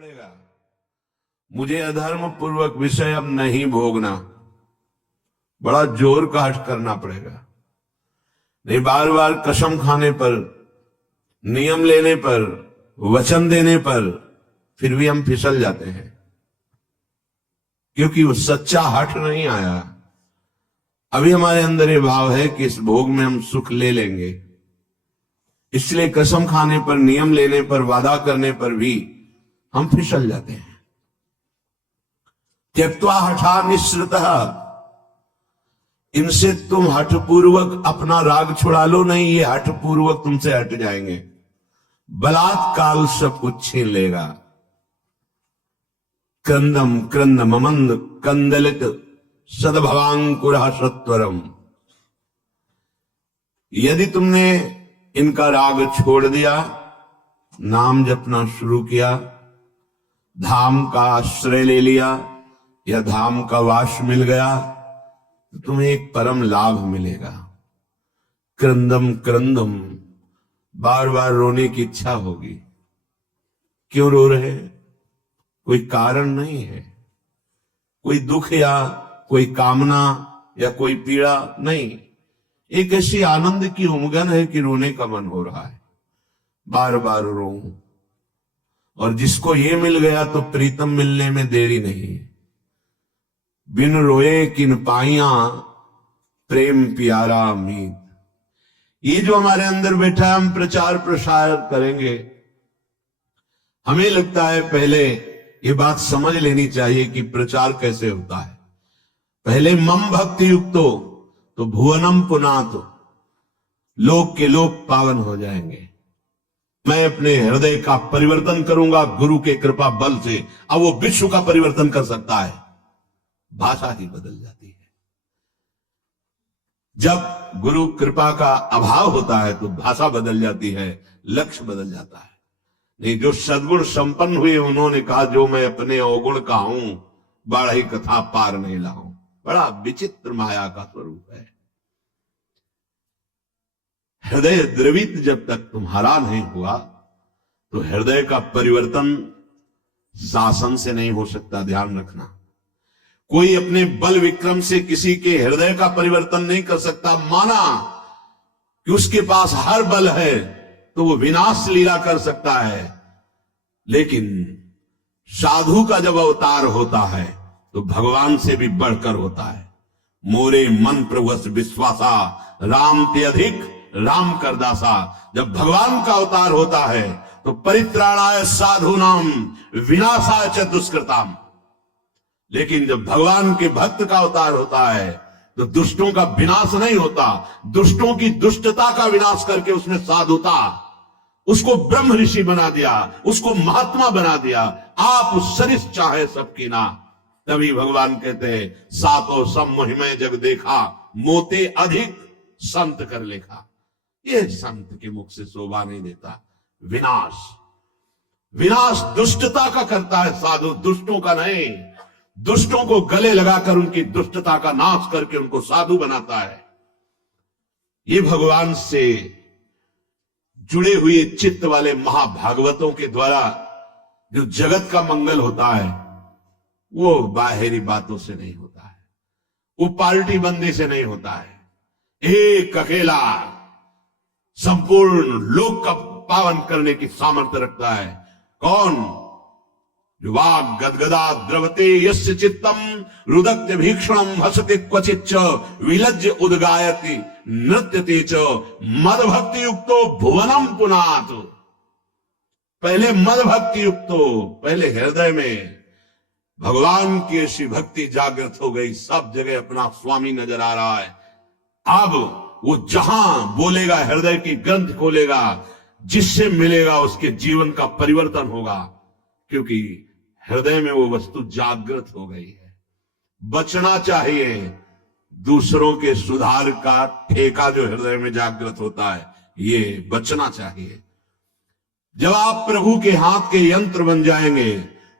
पड़ेगा, मुझे अधर्म पूर्वक विषय अब नहीं भोगना, बड़ा जोर काट करना पड़ेगा। नहीं बार बार कसम खाने पर, नियम लेने पर, वचन देने पर फिर भी हम फिसल जाते हैं, क्योंकि वो सच्चा हठ नहीं आया। अभी हमारे अंदर ये भाव है कि इस भोग में हम सुख ले लेंगे, इसलिए कसम खाने पर, नियम लेने पर, वादा करने पर भी हम फिसल जाते हैं। त्यक्त्वा हठा निःसृतः, इनसे तुम हठपूर्वक अपना राग छुड़ा लो नहीं, ये हठपूर्वक तुमसे हट जाएंगे। बलात्काल सब कुछ छीन लेगा। क्रंदम क्रंद ममंद कंदलित सदभवांकुरः सत्वरम, यदि तुमने इनका राग छोड़ दिया, नाम जपना शुरू किया, धाम का आश्रय ले लिया या धाम का वास मिल गया, तो तुम्हें एक परम लाभ मिलेगा। क्रंदम क्रंदम, बार बार रोने की इच्छा होगी। क्यों रो रहे हैं? कोई कारण नहीं है, कोई दुख या कोई कामना या कोई पीड़ा नहीं, एक ऐसी आनंद की उमगन है कि रोने का मन हो रहा है, बार बार रो। और जिसको ये मिल गया तो प्रीतम मिलने में देरी नहीं। बिन रोए किन पाइया प्रेम प्यारा मीत, ये जो हमारे अंदर बैठा है, हम प्रचार प्रसार करेंगे। हमें लगता है पहले ये बात समझ लेनी चाहिए कि प्रचार कैसे होता है। पहले मम भक्ति युक्तो तो भुवनम पुनात, लोक के लोक पावन हो जाएंगे। मैं अपने हृदय का परिवर्तन करूंगा गुरु के कृपा बल से। अब वो विश्व का परिवर्तन कर सकता है, भाषा ही बदल जाती है। जब गुरु कृपा का अभाव होता है तो भाषा बदल जाती है, लक्ष्य बदल जाता है। नहीं, जो सद्गुण संपन्न हुए उन्होंने कहा, जो मैं अपने अवगुण का हूं, बाढ़ी कथा पार नहीं लाऊं। बड़ा विचित्र माया का स्वरूप है। हृदय द्रवित जब तक तुम्हारा नहीं हुआ तो हृदय का परिवर्तन शासन से नहीं हो सकता, ध्यान रखना। कोई अपने बल विक्रम से किसी के हृदय का परिवर्तन नहीं कर सकता। माना कि उसके पास हर बल है तो वो विनाश लीला कर सकता है, लेकिन साधु का जब अवतार होता है तो भगवान से भी बढ़कर होता है। मोरे मन प्रभुस विश्वासा राम ते अधिक राम करदासा। जब भगवान का अवतार होता है तो परित्राणाय साधूनाम विनाशाय च दुष्कृताम। लेकिन जब भगवान के भक्त का अवतार होता है तो दुष्टों का विनाश नहीं होता, दुष्टों की दुष्टता का विनाश करके उसने साधुता, उसको ब्रह्म ऋषि बना दिया, उसको महात्मा बना दिया। आप सरिस चाहे सबकी ना, तभी भगवान कहते हैं सातो सम मोहिमय जग देखा, मोते अधिक संत कर लेखा। ये संत के मुख से शोभा नहीं देता। विनाश, विनाश दुष्टता का करता है साधु, दुष्टों का नहीं। दुष्टों को गले लगाकर उनकी दुष्टता का नाश करके उनको साधु बनाता है। ये भगवान से जुड़े हुए चित्त वाले महाभागवतों के द्वारा जो जगत का मंगल होता है वो बाहरी बातों से नहीं होता है, वो पार्टी बंदी से नहीं होता है। एक अकेला संपूर्ण लोक का पावन करने की सामर्थ्य रखता है। कौन? जो वाग गदगदा द्रवते यस्य चित्तम रुदक्ति भीक्षणम हसति क्वचिच्च विलज्ज उद्गायति नृत्यते च मद भक्ति युक्तो भुवनम पुनात। पहले मद भक्ति युक्तो, पहले हृदय में भगवान की ऐसी भक्ति जागृत हो गई, सब जगह अपना स्वामी नजर आ रहा है। अब वो जहां बोलेगा, हृदय की ग्रंथ खोलेगा, जिससे मिलेगा उसके जीवन का परिवर्तन होगा, क्योंकि हृदय में वो वस्तु जागृत हो गई है। बचना चाहिए दूसरों के सुधार का ठेका जो हृदय में जागृत होता है, ये बचना चाहिए। जब आप प्रभु के हाथ के यंत्र बन जाएंगे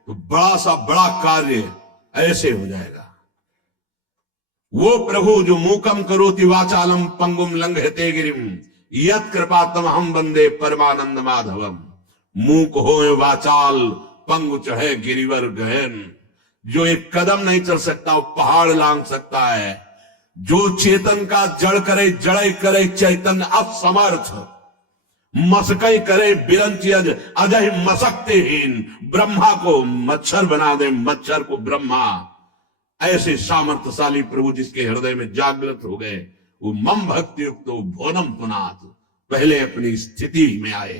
तो बड़ा सा बड़ा कार्य ऐसे हो जाएगा। वो प्रभु जो मूकम करोति वाचालम पंगुम लंघयते गिरिम यत् कृपातम हम वंदे परमानंद माधवम। मूक हो वाचाल पंगु चढ़े गिरिवर गहन, जो एक कदम नहीं चल सकता वो पहाड़ लांग सकता है। जो चेतन का जड़ करे जड़ई करे चैतन्य असमर्थ, मसकई करे बिरंची अजय मसकतेहीन, ब्रह्मा को मच्छर बना दे मच्छर को ब्रह्मा। ऐसे सामर्थ्यशाली प्रभु जिसके हृदय में जागृत हो गए, वो मम भक्ति युक्त भोनम पुनाथ, पहले अपनी स्थिति में आए,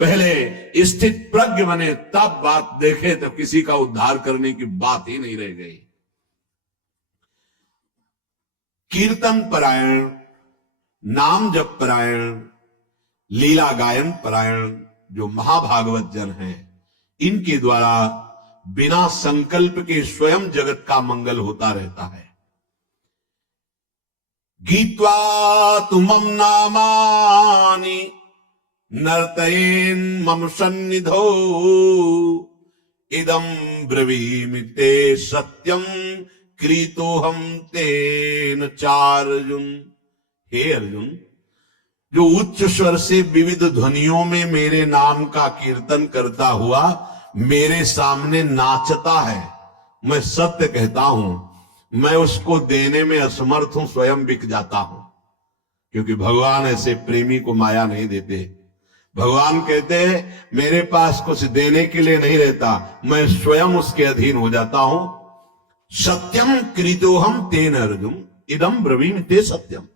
पहले स्थित प्रज्ञ बने, तब बात देखे तो किसी का उद्धार करने की बात ही नहीं रह गई। कीर्तन परायण, नाम जप परायण, लीला गायन परायण जो महाभागवत जन हैं, इनके द्वारा बिना संकल्प के स्वयं जगत का मंगल होता रहता है। गीत्वा तुमम नामानि नर्तयेन मम सन्निधौ, इदं ब्रवीमि ते सत्यम क्रीतोहम तेन चार्जुन। हे अर्जुन, जो उच्च स्वर से विविध ध्वनियों में मेरे नाम का कीर्तन करता हुआ मेरे सामने नाचता है, मैं सत्य कहता हूं, मैं उसको देने में असमर्थ हूं, स्वयं बिक जाता हूं। क्योंकि भगवान ऐसे प्रेमी को माया नहीं देते। भगवान कहते हैं मेरे पास कुछ देने के लिए नहीं रहता, मैं स्वयं उसके अधीन हो जाता हूं। सत्यम कृतोहम तेन अर्जुन इदम ब्रवीमि ते सत्यम,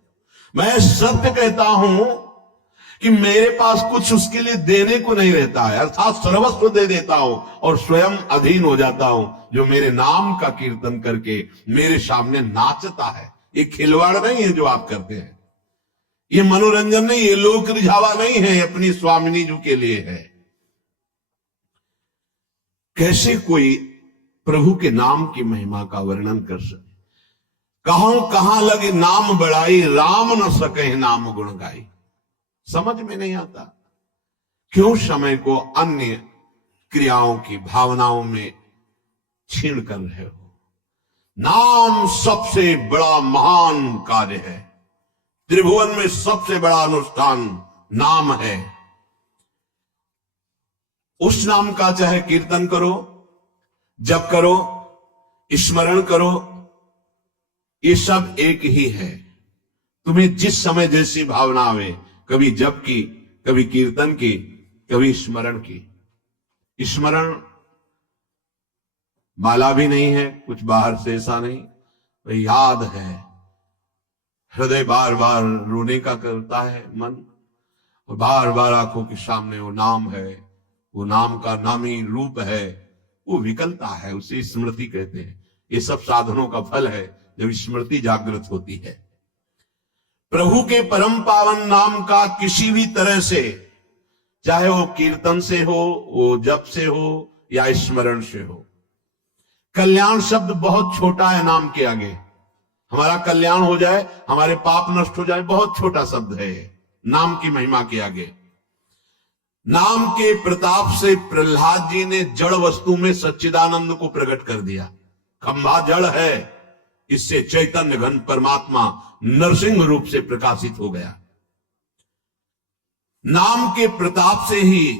मैं सत्य कहता हूं कि मेरे पास कुछ उसके लिए देने को नहीं रहता है, अर्थात सर्वस्व दे देता हूं और स्वयं अधीन हो जाता हूं। जो मेरे नाम का कीर्तन करके मेरे सामने नाचता है, ये खिलवाड़ नहीं है जो आप करते हैं, ये मनोरंजन नहीं, ये लोक रिझावा नहीं है, अपनी स्वामिनी जी के लिए है। कैसे कोई प्रभु के नाम की महिमा का वर्णन कर सके? कहां लगे नाम बढ़ाई, राम न सके नाम गुण गाई। समझ में नहीं आता। क्यों समय को अन्य क्रियाओं की भावनाओं में छीन कर रहे हो? नाम सबसे बड़ा महान कार्य है, त्रिभुवन में सबसे बड़ा अनुष्ठान नाम है। उस नाम का चाहे कीर्तन करो, जप करो, स्मरण करो, ये सब एक ही है। तुम्हें जिस समय जैसी भावना आवे, कभी जप की, कभी कीर्तन की, कभी स्मरण की। स्मरण माला भी नहीं है, कुछ बाहर से ऐसा नहीं, याद है। हृदय बार बार रोने का करता है मन, और बार बार आंखों के सामने वो नाम है, वो नाम का नामी रूप है, वो विकलता है, उसे स्मृति कहते हैं। ये सब साधनों का फल है जब स्मृति जागृत होती है। प्रभु के परम पावन नाम का किसी भी तरह से, चाहे वो कीर्तन से हो, वो जप से हो या स्मरण से हो। कल्याण शब्द बहुत छोटा है नाम के आगे। हमारा कल्याण हो जाए, हमारे पाप नष्ट हो जाए, बहुत छोटा शब्द है नाम की महिमा के आगे। नाम के प्रताप से प्रहलाद जी ने जड़ वस्तु में सच्चिदानंद को प्रकट कर दिया। खंभा जड़ है, इससे चैतन्य घन परमात्मा नरसिंह रूप से प्रकाशित हो गया। नाम के प्रताप से ही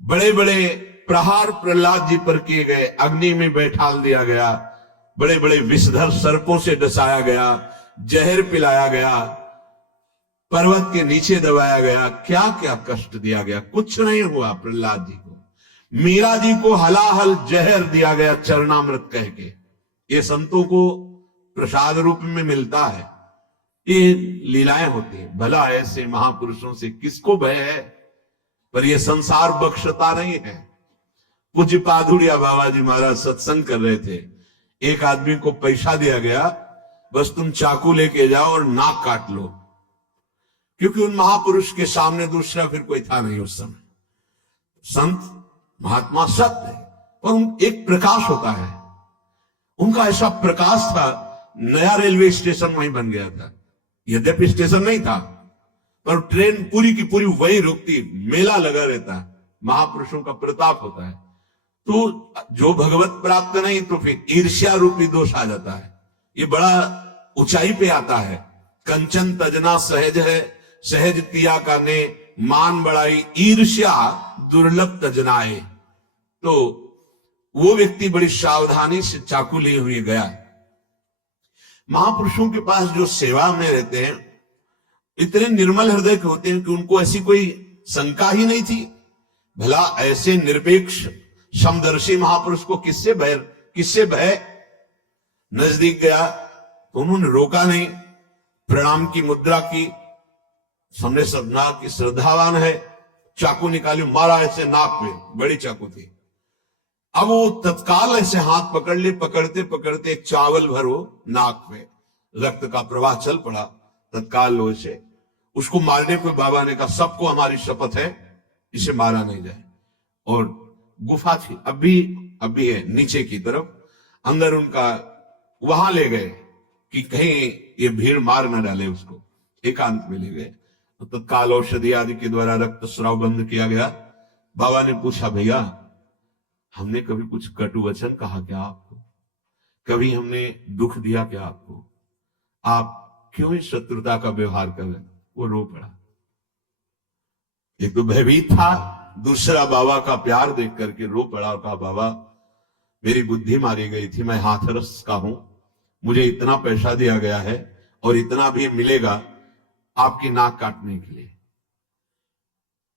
बड़े बड़े प्रहार प्रहलाद जी पर किए गए, अग्नि में बैठाल दिया गया, बड़े बड़े विषधर सर्पों से डसाया गया, जहर पिलाया गया, पर्वत के नीचे दबाया गया, क्या क्या कष्ट दिया गया, कुछ नहीं हुआ प्रहलाद जी को। मीरा जी को हलाहल जहर दिया गया चरणामृत कह के। ये संतों को प्रसाद रूप में मिलता है, ये लीलाएं होती हैं। भला ऐसे महापुरुषों से किसको भय है? पर यह संसार बख्शता नहीं है। पूज्य पाधुड़िया बाबा जी महाराज सत्संग कर रहे थे, एक आदमी को पैसा दिया गया, बस तुम चाकू लेके जाओ और नाक काट लो, क्योंकि उन महापुरुष के सामने दूसरा फिर कोई था नहीं उस समय। संत महात्मा सत्य है, पर एक प्रकाश होता है, उनका ऐसा प्रकाश था। नया रेलवे स्टेशन वहीं बन गया था, यद्यपि स्टेशन नहीं था, पर ट्रेन पूरी की पूरी वहीं रुकती, मेला लगा रहता। महापुरुषों का प्रताप होता है। तो जो भगवत प्राप्त नहीं तो फिर ईर्ष्या रूपी दोष आ जाता है, ये बड़ा ऊंचाई पे आता है। कंचन तजना सहज है, सहज तिया का ने मान बढ़ाई, ईर्ष्या दुर्लभ तजनाए। तो वो व्यक्ति बड़ी सावधानी से चाकू लिए हुए गया। महापुरुषों के पास जो सेवा में रहते हैं इतने निर्मल हृदय के होते हैं कि उनको ऐसी कोई शंका ही नहीं थी। भला ऐसे निरपेक्ष समदर्शी महापुरुष को किससे भय। नजदीक गया तो उन्होंने रोका नहीं, प्रणाम की मुद्रा की, सामने सदना की श्रद्धावान है, चाकू निकाली, मारा ऐसे नाक पे, बड़ी चाकू थी। अब वो तत्काल ऐसे हाथ पकड़ ले, पकड़ते पकड़ते एक चावल भरो नाक में, रक्त का प्रवाह चल पड़ा। तत्काल लो से उसको मारने को बाबा ने कहा, सबको हमारी शपथ है इसे मारा नहीं जाए। और गुफा थी, अब भी है नीचे की तरफ, अंदर उनका वहां ले गए कि कहीं ये भीड़ मार न डाले उसको, एकांत में ले गए। तो तत्काल औषधि आदि के द्वारा रक्त स्राव बंद किया गया। बाबा ने पूछा, भैया हमने कभी कुछ कटु वचन कहा क्या आपको? कभी हमने दुख दिया क्या आपको? आप क्यों इस शत्रुता का व्यवहार कर रहे? वो रो पड़ा। एक तो भयभीत था, दूसरा बाबा का प्यार देख करके रो पड़ा और कहा, बाबा मेरी बुद्धि मारी गई थी, मैं हाथरस का हूं, मुझे इतना पैसा दिया गया है और इतना भी मिलेगा आपकी नाक काटने के लिए।